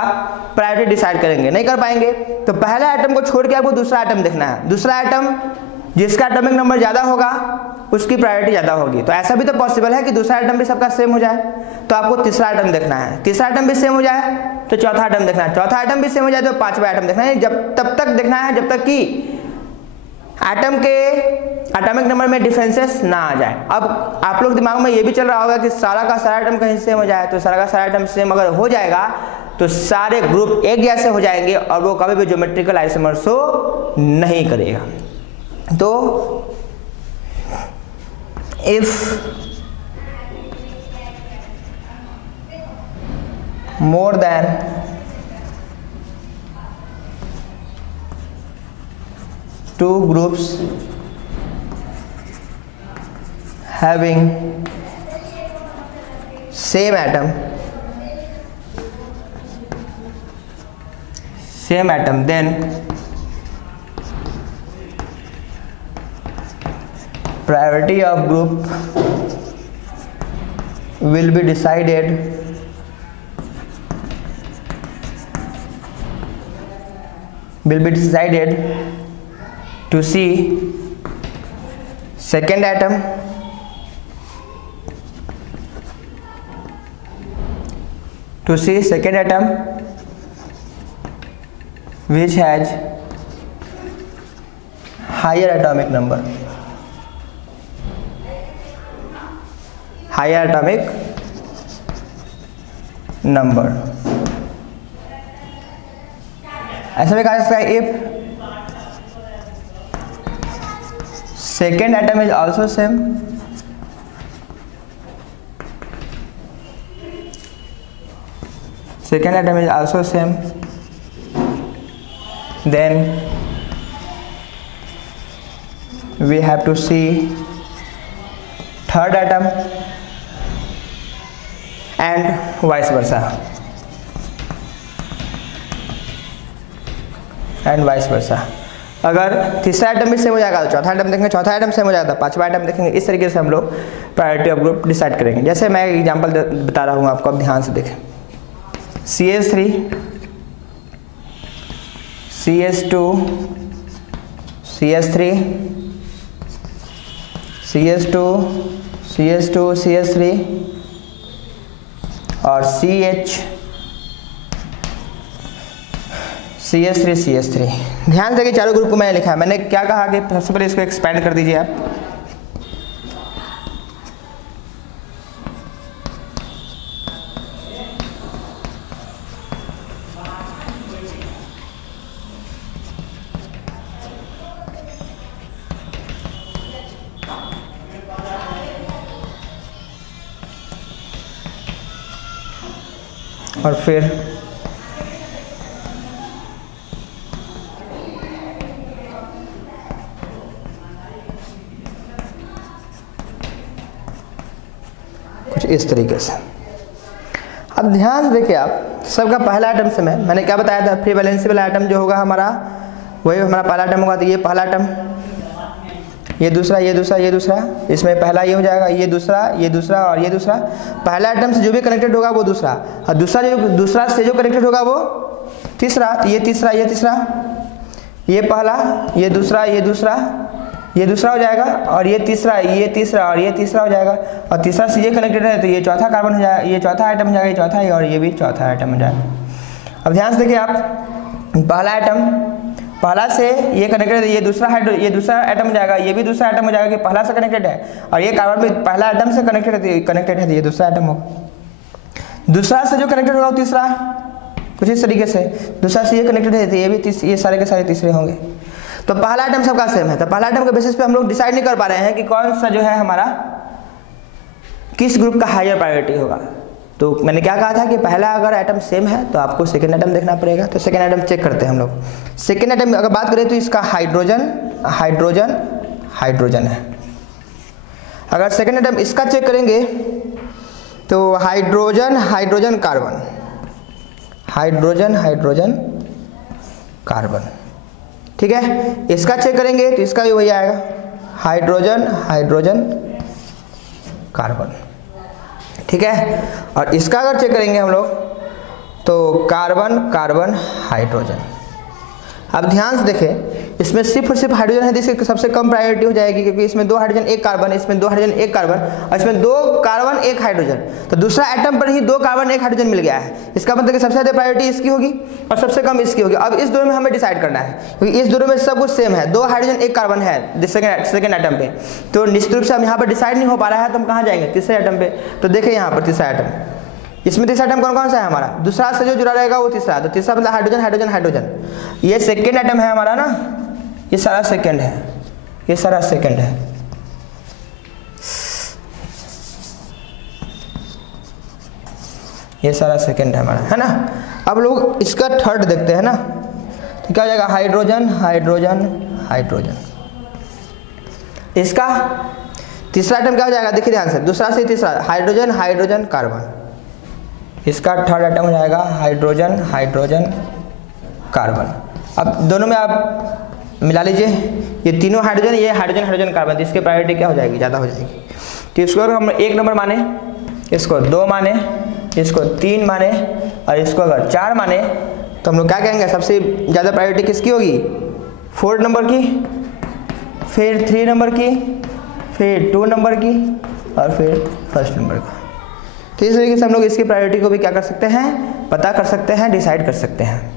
प्रायोरिटी डिसाइड करेंगे, नहीं कर पाएंगे। तो पहला एटम को छोड़ के आपको दूसरा एटम देखना है, दूसरा एटम जिसका एटॉमिक नंबर ज़्यादा होगा उसकी प्रायोरिटी ज़्यादा होगी। तो ऐसा भी तो पॉसिबल है कि दूसरा एटम भी सबका सेम हो जाए, तो आपको तीसरा एटम देखना है, तीसरा एटम भी सेम हो जाए तो चौथा एटम देखना है, चौथा एटम भी सेम हो जाए तो पांचवा एटम देखना है, तब तक देखना है जब तक कि एटम के एटॉमिक नंबर में डिफरेंसेस ना आ जाए। अब आप लोग दिमाग में ये भी चल रहा होगा कि सारा का सारा एटम कहीं सेम हो जाए, तो सारा का सारा एटम सेम अगर हो जाएगा तो सारे ग्रुप एक जैसे हो जाएंगे और वो कभी भी ज्योमेट्रिकल आइसोमर शो नहीं करेगा। तो if more then two groups having same atom, then priority of group will be decided to see second atom which has higher atomic number, ऐसा भी कहा जा सकता है if second atom is also same, then we have to see third atom and vice versa, अगर तीसरा item भी same हो जाएगा तो चौथा आइटम देखेंगे, चौथा आइटम सेम हो जाएगा तो पांचवा आइटम देखेंगे। इस तरीके से हम लोग प्रायोरिटी ऑफ ग्रुप डिसाइड करेंगे। जैसे मैं एक एग्जांपल बता रहा हूँ आपको, अब ध्यान से देखें। CH3 CH2 CH3 CH2 CH2 CH3 और CH3 CH3। ध्यान से कि चारों ग्रुप को मैंने लिखा है। मैंने क्या कहा कि सबसे पहले इसको एक्सपेंड कर दीजिए आप। और फिर कुछ इस तरीके से। अब ध्यान से देखिए आप, सबका पहला आइटम से मैंने क्या बताया था, फ्री वैलेंसी वाला आइटम जो होगा हमारा वही हमारा पहला आइटम होगा। तो ये पहला आइटम, ये दूसरा, ये दूसरा, ये दूसरा, इसमें पहला ये हो जाएगा, ये दूसरा, ये दूसरा और ये दूसरा। पहला आइटम से जो भी कनेक्टेड होगा वो दूसरा, और दूसरा से जो कनेक्टेड होगा वो तीसरा। तो ये तीसरा, ये तीसरा, ये पहला, ये दूसरा, ये दूसरा, ये दूसरा हो जाएगा, और ये तीसरा, ये तीसरा और ये तीसरा हो जाएगा। और तीसरा से ये कनेक्टेड है तो ये चौथा कार्बन हो जाएगा, ये चौथा आइटम हो जाएगा, ये चौथा है और ये भी चौथा आइटम हो जाएगा। अब ध्यान से देखिए आप, पहला आइटम, पहला से ये कनेक्टेड है, ये दूसरा आइटम हो जाएगा, ये भी दूसरा आइटम हो जाएगा कि पहला से कनेक्टेड है, और ये कार्बन भी पहला आइटम से कनेक्टेड है तो ये दूसरा आइटम होगा। दूसरा से जो कनेक्टेड होगा वो तीसरा, कुछ इस तरीके से। दूसरा से ये कनेक्टेड है तो ये भी ये सारे के सारे तीसरे होंगे। तो पहला आइटम सबका सेम है, तो पहला आइटम के बेसिस पे हम लोग डिसाइड नहीं कर पा रहे हैं कि कौन सा जो है हमारा किस ग्रुप का हायर प्रायोरिटी होगा। तो मैंने क्या कहा था कि पहला अगर एटम सेम है तो आपको सेकेंड एटम देखना पड़ेगा। तो सेकेंड एटम चेक करते हैं हम लोग। सेकेंड एटम अगर बात करें तो इसका हाइड्रोजन हाइड्रोजन हाइड्रोजन है। अगर सेकेंड एटम इसका चेक करेंगे तो hydrogen hydrogen carbon, hydrogen hydrogen carbon, ठीक है। इसका चेक करेंगे तो इसका भी वही आएगा, हाइड्रोजन हाइड्रोजन कार्बन, ठीक है। और इसका अगर चेक करेंगे हम लोग तो कार्बन कार्बन हाइड्रोजन। अब ध्यान से देखें, इसमें सिर्फ और सिर्फ हाइड्रोजन है, जिसकी सबसे कम प्रायोरिटी हो जाएगी, क्योंकि इसमें 2 हाइड्रोजन 1 कार्बन, इसमें 2 हाइड्रोजन 1 कार्बन, और इसमें 2 कार्बन 1 हाइड्रोजन। तो दूसरा एटम पर ही 2 कार्बन 1 हाइड्रोजन मिल गया है। इसका मतलब कि सबसे ज़्यादा प्रायोरिटी इसकी होगी और सबसे कम इसकी होगी। अब इस दोनों में हमें डिसाइड करना है, क्योंकि इस दोनों में सब कुछ सेम है, 2 हाइड्रोजन 1 कार्बन है सेकेंड एटम पे। तो निश्चित रूप से हम यहाँ पर डिसाइड नहीं हो पा रहा है, तो हम कहाँ जाएंगे, तीसरे एटम पे। तो देखें यहाँ पर तीसरा एटम, इसमें तीसरा एटम कौन कौन सा है हमारा, दूसरा से जो जुड़ा रहेगा वो तीसरा। तो तीसरा मतलब हाइड्रोजन हाइड्रोजन हाइड्रोजन। ये सेकेंड एटम है हमारा ना, ये सारा सेकेंड है, ये सारा सेकेंड है। ये सारा सेकेंड है हमारा, है ना। अब लोग इसका थर्ड देखते हैं ना, तो क्या हो जाएगा, हाइड्रोजन हाइड्रोजन हाइड्रोजन। इसका तीसरा आइटम क्या हो जाएगा, देखिए ध्यान से, दूसरा से तीसरा हाइड्रोजन हाइड्रोजन कार्बन। इसका थर्ड आइटम हो जाएगा हाइड्रोजन हाइड्रोजन कार्बन। अब दोनों में आप मिला लीजिए, ये तीनों हाइड्रोजन, ये हाइड्रोजन हाइड्रोजन कार्बन, तो इसकी प्रायोरिटी क्या हो जाएगी, ज़्यादा हो जाएगी। तो इसको अगर हम 1 नंबर माने, इसको 2 माने, इसको 3 माने और इसको अगर 4 माने, तो हम लोग क्या कहेंगे, सबसे ज़्यादा प्रायोरिटी किसकी होगी, 4 नंबर की, फिर 3 नंबर की, फिर 2 नंबर की और फिर 1 नंबर का। तो इस तरीके से हम लोग इसकी प्रायोरिटी को भी क्या कर सकते हैं, पता कर सकते हैं, डिसाइड कर सकते हैं।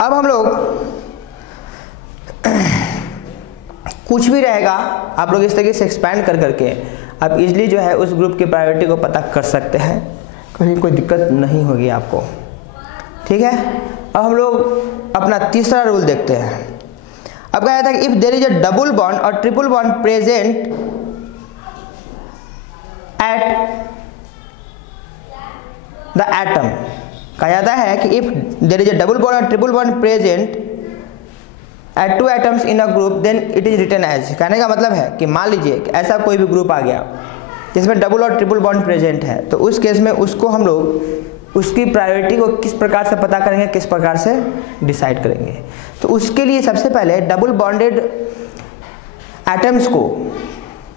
अब हम लोग कुछ भी रहेगा, आप लोग इस तरीके से एक्सपैंड कर करके आप इजीली जो है उस ग्रुप की प्रायोरिटी को पता कर सकते हैं, कहीं कोई दिक्कत नहीं होगी आपको, ठीक है। अब हम लोग अपना तीसरा रूल देखते हैं। अब कहा जाता है कि if there is a double bond और triple bond present at the atom, कहा जाता है कि if there is a double bond और triple bond present at 2 atoms in a group then it is written as. कहने का मतलब है कि मान लीजिए कि ऐसा कोई भी ग्रुप आ गया जिसमें डबल और ट्रिपल बॉन्ड प्रेजेंट है, तो उस केस में उसको हम लोग उसकी प्रायोरिटी को किस प्रकार से पता करेंगे, किस प्रकार से डिसाइड करेंगे। तो उसके लिए सबसे पहले डबल बॉन्डेड एटम्स को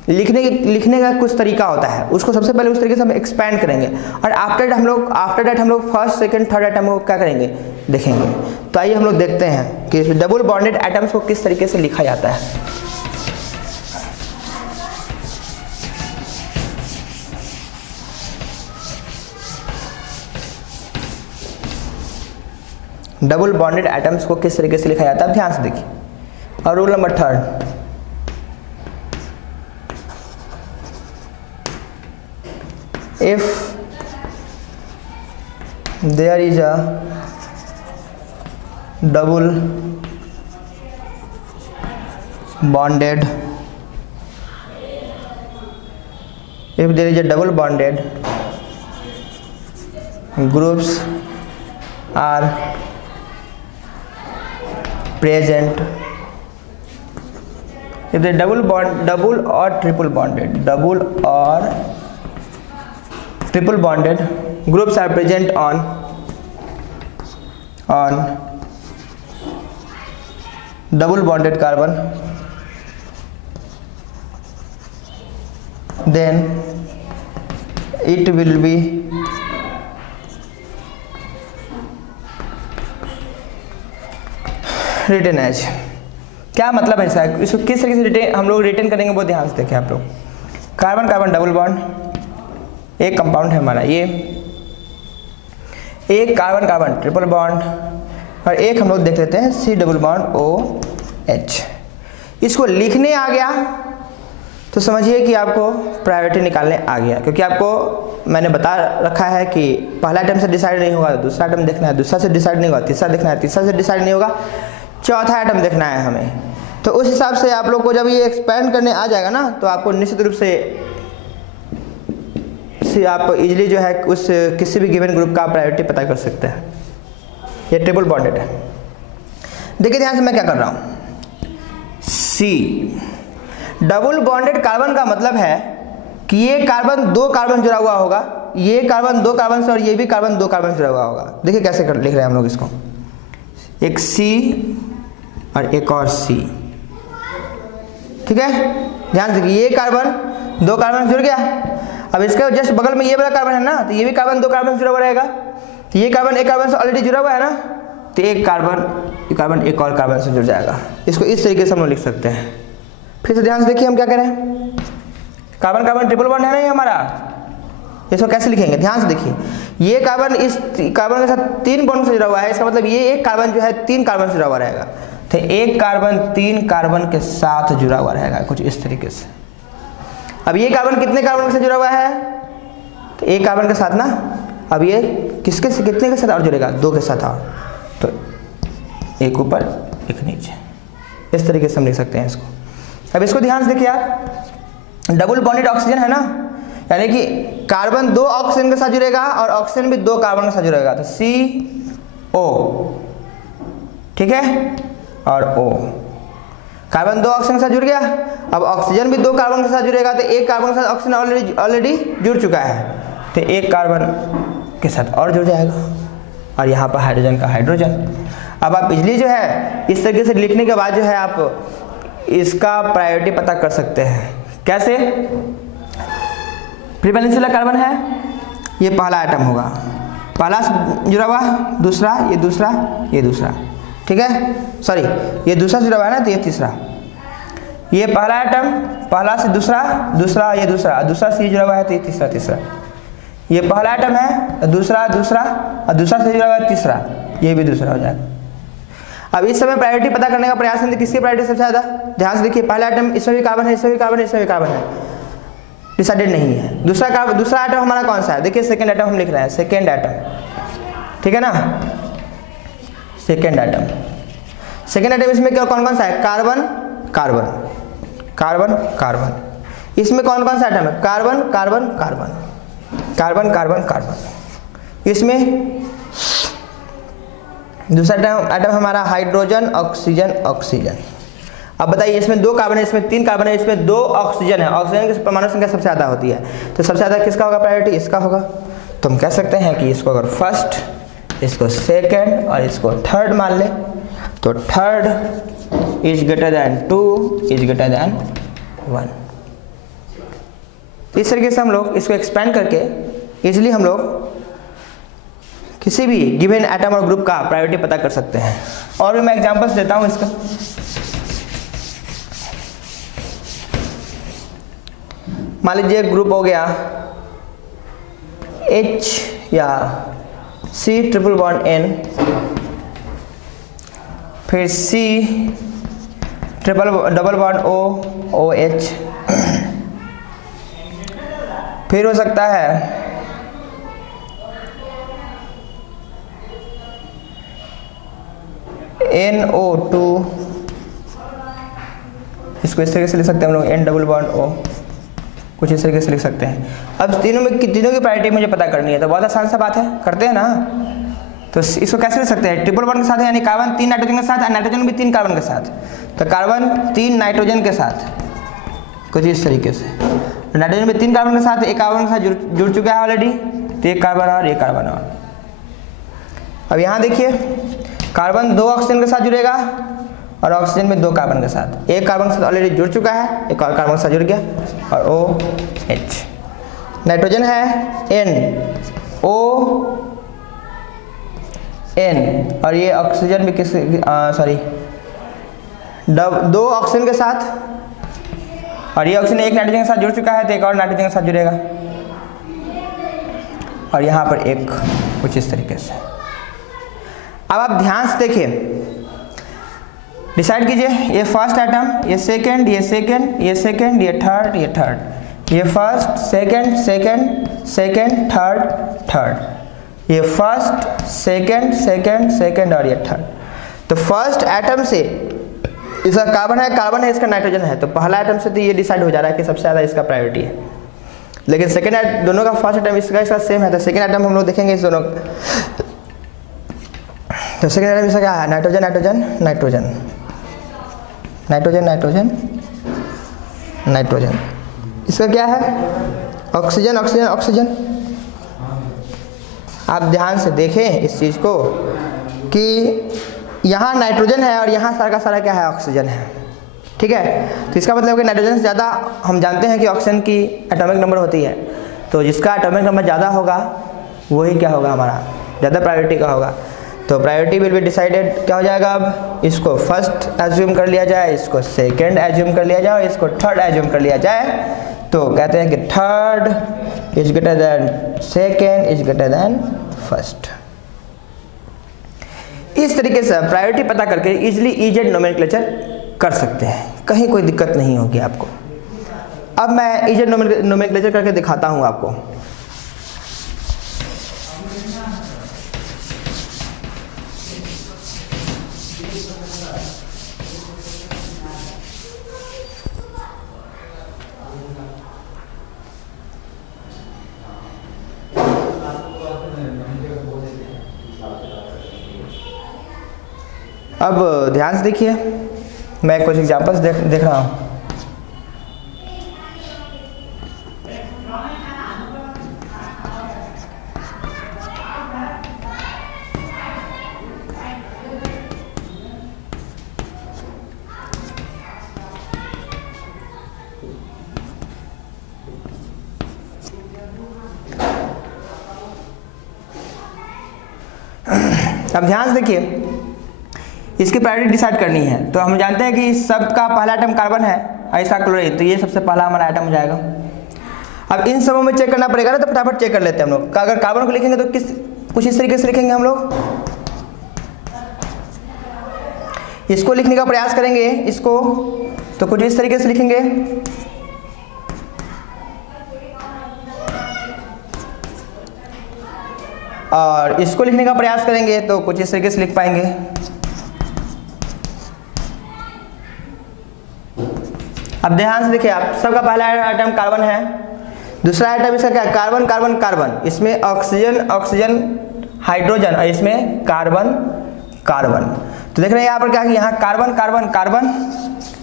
लिखने का कुछ तरीका होता है, उसको सबसे पहले उस तरीके से हम एक्सपैंड करेंगे और आफ्टर दैट हम लोग फर्स्ट सेकंड थर्ड एटम को क्या करेंगे, देखेंगे। तो आइए हम लोग देखते हैं कि डबल बॉन्डेड एटम्स को किस तरीके से लिखा जाता है। डबल बॉन्डेड एटम्स को किस तरीके से लिखा जाता है, ध्यान से देखिए। और rule number 3, if there is a double bonded groups are present, if the double or triple bonded groups are present on double bonded carbon, then it will be written as। क्या मतलब है इसका, इसको किस तरीके से हम लोग रिटेन करेंगे वो ध्यान से देखें आप लोग। कार्बन कार्बन डबल बॉन्ड, एक कंपाउंड है हमारा ये, एक कार्बन कार्बन ट्रिपल बॉन्ड और एक हम लोग देख लेते हैं C डबल बॉन्ड OH। इसको लिखने आ गया तो समझिए कि आपको प्रायोरिटी निकालने आ गया, क्योंकि आपको मैंने बता रखा है कि पहला आइटम से डिसाइड नहीं होगा तो दूसरा आइटम देखना है, दूसरा से डिसाइड नहीं होगा तीसरा देखना है, तीसरा से डिसाइड नहीं होगा चौथा आइटम देखना है हमें। तो उस हिसाब से आप लोग को जब ये एक्सपेंड करने आ जाएगा ना, तो आपको निश्चित रूप से इससे आप इजीली जो है उस किसी भी गिवन ग्रुप का प्रायोरिटी पता कर सकते हैं। ये ट्रिपल बॉन्डेड है। देखिए ध्यान से मैं क्या कर रहा हूँ, C डबल बॉन्डेड कार्बन का मतलब है कि ये कार्बन दो कार्बन जुड़ा हुआ होगा, ये कार्बन दो कार्बन से और ये भी कार्बन दो कार्बन से जुड़ा हुआ होगा। देखिए कैसे लिख रहे हैं हम लोग इसको, एक C और एक और C, ठीक है। ध्यान से ये कार्बन दो कार्बन से जुड़ गया। अब इसके जस्ट बगल में ये वाला कार्बन है ना, तो ये भी कार्बन दो कार्बन से जुड़ा हुआ रहेगा। तो ये कार्बन एक कार्बन से ऑलरेडी जुड़ा हुआ है ना, तो एक कार्बन एक और कार्बन से जुड़ जाएगा। इसको इस तरीके से हम लोग लिख सकते हैं। फिर से ध्यान से देखिए हम क्या करें, कार्बन कार्बन ट्रिपल बॉन्ड है ना ये हमारा, इसको कैसे लिखेंगे, ध्यान से देखिए। ये कार्बन इस कार्बन के साथ तीन बॉन्ड से जुड़ा हुआ है, इसका मतलब ये एक कार्बन जो है तीन कार्बन से जुड़ा हुआ रहेगा। तो एक कार्बन तीन कार्बन के साथ जुड़ा हुआ रहेगा कुछ इस तरीके से। अब ये कार्बन कितने कार्बन से जुड़ा हुआ है, तो एक कार्बन के साथ ना। अब ये किसके से कितने के साथ और जुड़ेगा, दो के साथ और, तो एक ऊपर एक नीचे, इस तरीके से हम लिख सकते हैं इसको। अब इसको ध्यान से देखिए आप, डबल बॉन्डेड ऑक्सीजन है ना, यानी कि कार्बन दो ऑक्सीजन के साथ जुड़ेगा और ऑक्सीजन भी दो कार्बन के साथ जुड़ेगा, तो CO, ठीक है, और O। कार्बन दो ऑक्सीजन के साथ जुड़ गया, अब ऑक्सीजन भी दो कार्बन के साथ जुड़ेगा, तो एक कार्बन के साथ ऑक्सीजन ऑलरेडी जुड़ चुका है, तो एक कार्बन के साथ और जुड़ जाएगा, और यहाँ पर हाइड्रोजन का हाइड्रोजन। अब आप इजली जो है इस तरीके से लिखने के बाद जो है आप इसका प्रायोरिटी पता कर सकते हैं। कैसे, प्रीवैलेंस वाला कार्बन है, ये पहला आइटम होगा, पहला जुड़ा हुआ, दूसरा, ये दूसरा, ये दूसरा, ठीक है, सॉरी ये दूसरा जुड़ा हुआ है ना, तो ये तीसरा। ये पहला आइटम, पहला से दूसरा, दूसरा ये दूसरा, दूसरा से जुड़ा हुआ है तो ये तीसरा, तीसरा। ये पहला आइटम है, दूसरा दूसरा, और दूसरा से जुड़ा हुआ है तीसरा, ये भी दूसरा हो जाएगा। अब इस समय प्रायोरिटी पता करने का प्रयास करें, किसकी प्रायोरिटी सबसे ज़्यादा, ध्यान से देखिए। पहला आइटम इसमें भी कार्बन है, इसमें भी कार्बन है, इसमें भी कार्बन है, डिसाइडेड नहीं है। दूसरा आइटम हमारा कौन सा है, देखिए सेकेंड आइटम हम लिख रहे हैं, सेकेंड आइटम, ठीक है ना, सेकेंड आइटम। सेकेंड आइटम इसमें क्या कौन कौन सा है, कार्बन कार्बन कार्बन कार्बन। इसमें कौन कौन सा आइटम है, carbon carbon carbon carbon carbon carbon. इसमें दूसरा आइटम हमारा हाइड्रोजन ऑक्सीजन ऑक्सीजन। अब बताइए इसमें दो कार्बन है, इसमें तीन कार्बन है, इसमें दो ऑक्सीजन है। ऑक्सीजन की परमाणु संख्या सबसे ज़्यादा होती है, तो सबसे ज़्यादा किसका होगा प्रायोरिटी, इसका होगा। तो हम कह सकते हैं कि इसको अगर फर्स्ट, इसको सेकेंड और इसको थर्ड मान ले, तो third is greater than 2 is greater than 1। इस तरीके से हम लोग इसको एक्सपेंड करके इजीली हम लोग किसी भी गिवन एटम और ग्रुप का प्रायोरिटी पता कर सकते हैं। और भी मैं एग्जांपल्स देता हूं इसका। मान लीजिए ग्रुप हो गया H या C ट्रिपल बॉन्ड N, फिर C double bond O OH, फिर हो सकता है NO2, इसको इस तरीके से लिख सकते हैं हम लोग, N डबल बॉन्ड O, कुछ इस तरीके से लिख सकते हैं। अब तीनों की प्रायोरिटी मुझे पता करनी है, तो बहुत आसान सा बात है, करते हैं ना। तो इसको कैसे लिख सकते हैं, ट्रिपल बॉन्ड के साथ है, यानी कार्बन तीन नाइट्रोजन के साथ और नाइट्रोजन भी तीन कार्बन के साथ, तो कार्बन तीन नाइट्रोजन के साथ, कुछ इस तरीके से। नाइट्रोजन भी तीन कार्बन के साथ, एक कार्बन के साथ जुड़ चुका है ऑलरेडी, तो एक कार्बन और एक कार्बन और। अब यहाँ देखिए कार्बन दो ऑक्सीजन के साथ जुड़ेगा और ऑक्सीजन में दो कार्बन के साथ, एक कार्बन के साथ ऑलरेडी जुड़ चुका है, एक और कार्बन के साथ जुड़ गया, और OH। नाइट्रोजन है N O N, और ये ऑक्सीजन भी किस सॉरी दो ऑक्सीजन के साथ, और ये ऑक्सीजन एक नाइट्रोजन के साथ जुड़ चुका है, तो एक और नाइट्रोजन के साथ जुड़ेगा, और यहाँ पर एक, कुछ इस तरीके से। अब आप ध्यान से देखिए, डिसाइड कीजिए, ये फर्स्ट आइटम, ये सेकंड, ये सेकंड, ये सेकंड, ये थर्ड, ये थर्ड, ये first second second second third third, ये फर्स्ट सेकंड सेकंड सेकंड और ये थर्ड। तो फर्स्ट आइटम से इसका कार्बन है, इसका नाइट्रोजन है, तो पहला आइटम से तो ये डिसाइड हो जा रहा है कि सबसे ज़्यादा इसका प्रायोरिटी है। लेकिन सेकेंड दोनों का फर्स्ट आइटम इसका सेम है, तो सेकेंड आइटम हम लोग देखेंगे इस दोनों। तो सेकेंड आइटम इसका क्या है, nitrogen nitrogen nitrogen nitrogen nitrogen nitrogen. इसका क्या है, ऑक्सीजन ऑक्सीजन ऑक्सीजन। आप ध्यान से देखें इस चीज़ को कि यहाँ नाइट्रोजन है और यहाँ सारा का सारा क्या है, ऑक्सीजन है। ठीक है, तो इसका मतलब कि नाइट्रोजन से ज़्यादा हम जानते हैं कि ऑक्सीजन की एटॉमिक नंबर होती है, तो जिसका एटॉमिक नंबर ज़्यादा होगा वही क्या होगा, हमारा ज़्यादा प्रायोरिटी का होगा। तो प्रायोरिटी विल बी डिसाइडेड, क्या हो जाएगा, अब इसको फर्स्ट एज्यूम कर लिया जाए, इसको सेकंड एज्यूम कर लिया जाए और इसको थर्ड एज्यूम कर लिया जाए। तो कहते हैं कि third is greater than second is greater than first. इस तरीके से प्रायोरिटी पता करके इजीली इजेड नोमेनक्लेचर कर सकते हैं, कहीं कोई दिक्कत नहीं होगी आपको। अब मैं इजेड नोमेनक्लेचर करके दिखाता हूं आपको। अब ध्यान से देखिए, मैं कुछ एग्जांपल्स देख रहा हूँ। अब ध्यान से देखिए, इसकी प्रायोरिटी डिसाइड करनी है। तो हम जानते हैं कि सबका पहला आइटम कार्बन है और इसका क्लोरीन, तो ये सबसे पहला हमारा आइटम हो जाएगा। अब इन सबों में चेक करना पड़ेगा ना, तो फटाफट चेक कर लेते हैं हम लोग। अगर कार्बन को लिखेंगे तो कुछ इस तरीके से लिखेंगे हम लोग, इसको लिखने का प्रयास करेंगे, इसको तो कुछ इस तरीके से लिखेंगे, और इसको लिखने का प्रयास करेंगे तो कुछ इस तरीके से लिख पाएंगे। अब ध्यान से देखिए, आप सबका पहला आइटम कार्बन है, दूसरा आइटम इसका क्या है, कार्बन कार्बन कार्बन, इसमें ऑक्सीजन ऑक्सीजन हाइड्रोजन और इसमें कार्बन कार्बन। तो देख रहे हैं यहाँ पर क्या है, यहाँ कार्बन कार्बन कार्बन,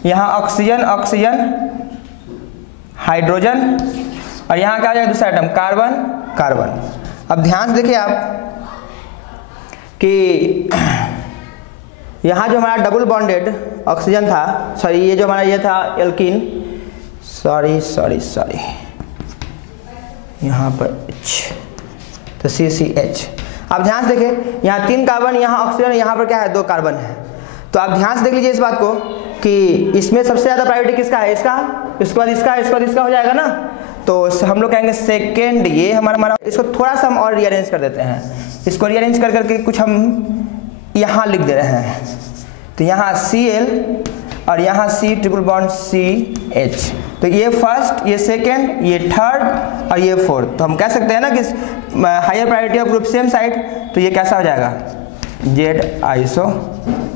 यहाँ ऑक्सीजन ऑक्सीजन हाइड्रोजन और यहाँ क्या हो जाएगा दूसरा आइटम कार्बन कार्बन। अब ध्यान से देखिए आप कि यहाँ जो हमारा डबल बॉन्डेड ऑक्सीजन था, सॉरी ये जो हमारा ये था एल्कीन, सॉरी यहाँ पर H, तो CCH। आप ध्यान से देखें, यहाँ 3 कार्बन, यहाँ ऑक्सीजन, यहाँ पर क्या है 2 कार्बन है। तो आप ध्यान से देख लीजिए इस बात को कि इसमें सबसे ज़्यादा प्रायोरिटी किसका है, इसका, इसके बाद इसका, इसके बाद इसका हो जाएगा ना। तो हम लोग कहेंगे सेकेंड, ये हमारा इसको थोड़ा सा हम और रीअरेंज कर देते हैं, इसको रीअरेंज कर करके कुछ हम यहाँ लिख दे रहे हैं। तो यहाँ Cl और यहाँ C ट्रिपल बॉन्ड CH, तो ये फर्स्ट, ये सेकेंड, ये थर्ड और ये फोर्थ। तो हम कह सकते हैं ना कि higher priority of group same side, तो ये कैसा हो जाएगा, Z आइसोमर।